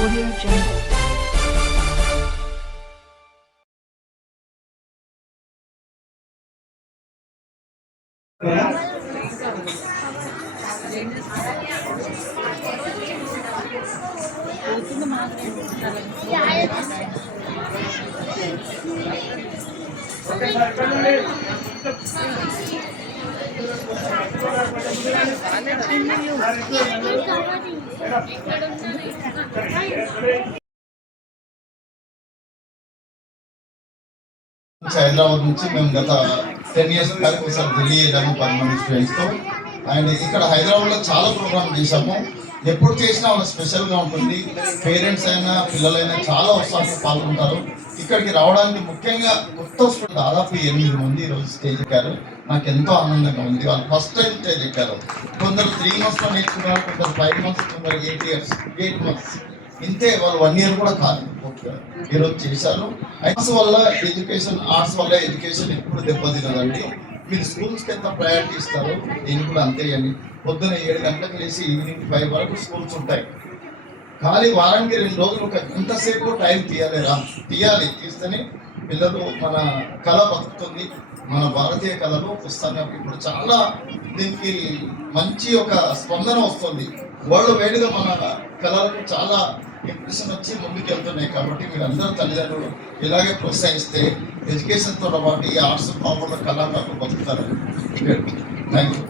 Audio Jungle. Hyderabad నుంచి మేము గత 10 years బ్యాక్ ఒకసారి ఢిల్లీ వెళ్ళాము 10 మంది స్టూడెంట్స్తో. అండ్ ఇక్కడ హైదరాబాద్లో చాలా ప్రోగ్రామ్ చేశాము. ఎప్పుడు చేసినా వాళ్ళ స్పెషల్గా ఉంటుంది. పేరెంట్స్ అయినా పిల్లలైనా చాలా ఉత్సాహంగా పాల్గొంటారు. ఇక్కడికి రావడానికి ముఖ్యంగా కొత్త స్టూడెంట్ దాదాపు 8 మంది ఈరోజు స్టేజ్ ఎక్కారు. నాకు ఎంతో ఆనందంగా ఉంది. వాళ్ళు ఫస్ట్ టైం స్టేజ్ ఎక్కారు. కొందరు 3 monthsలో నేర్చుకున్నారు, కొందరు 5 months, కొందరు 8 months. ఇంతే వాళ్ళు 1 year కూడా కాదు ఈరోజు చేశారు. ఆర్ట్స్ వల్ల ఎడ్యుకేషన్ ఎప్పుడు దెబ్బతినదండి. మీరు స్కూల్స్కి ఎంత ప్రయారిటీ ఇస్తారో దీన్ని కూడా అంతే అండి. పొద్దున 7 గంటలకు లేచి ఈవినింగ్ 5 వరకు స్కూల్స్ ఉంటాయి. ఖాళీ వారానికి 2 రోజులు ఒక ఇంతసేపు టైం తీయాలి. తీస్తేనే పిల్లలు మన కళ బతుకుతుంది. మన భారతీయ కళలో పుస్తకం ఇప్పుడు చాలా దీనికి మంచి ఒక స్పందన వస్తుంది. వరల్డ్ వైడ్గా మన కళలకు చాలా ఇంప్రెషన్ వచ్చి ముందుకు వెళ్తున్నాయి. కాబట్టి మీరు అందరూ తల్లిదండ్రులు ఇలాగే ప్రోత్సహిస్తే ఎడ్యుకేషన్తో పాటు ఈ ఆర్ట్స్ పాపంలో కళాకారులు బతుకుతారు. Thank you.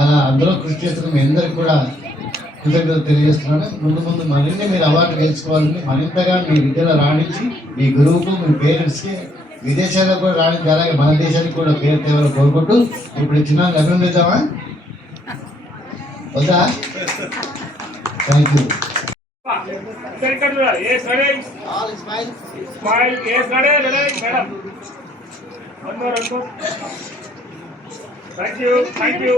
అలా అందులో కృషి చేస్తున్న మీ అందరికి కూడా కృతజ్ఞతలు తెలియజేస్తున్నాను. ముందు మరిన్ని మీరు అవార్డు గెలుచుకోవాలని, మరింతగా మీ విద్యలో రాణించి మీ గురువుకు మీ పేరెంట్స్కి విదేశాల్లో కూడా రాణించి, అలాగే మన దేశానికి కూడా పేరు తేవాలని కోరుకుంటూ ఇప్పుడు చిన్న అభినందిద్దామా? వద్దా? Thank you. Thank you.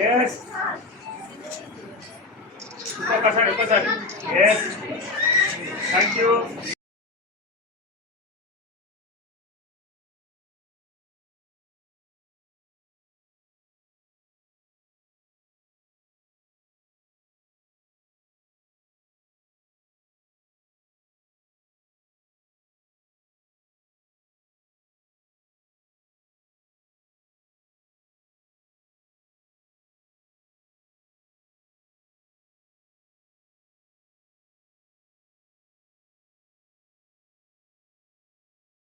Yes. Yes. Thank you.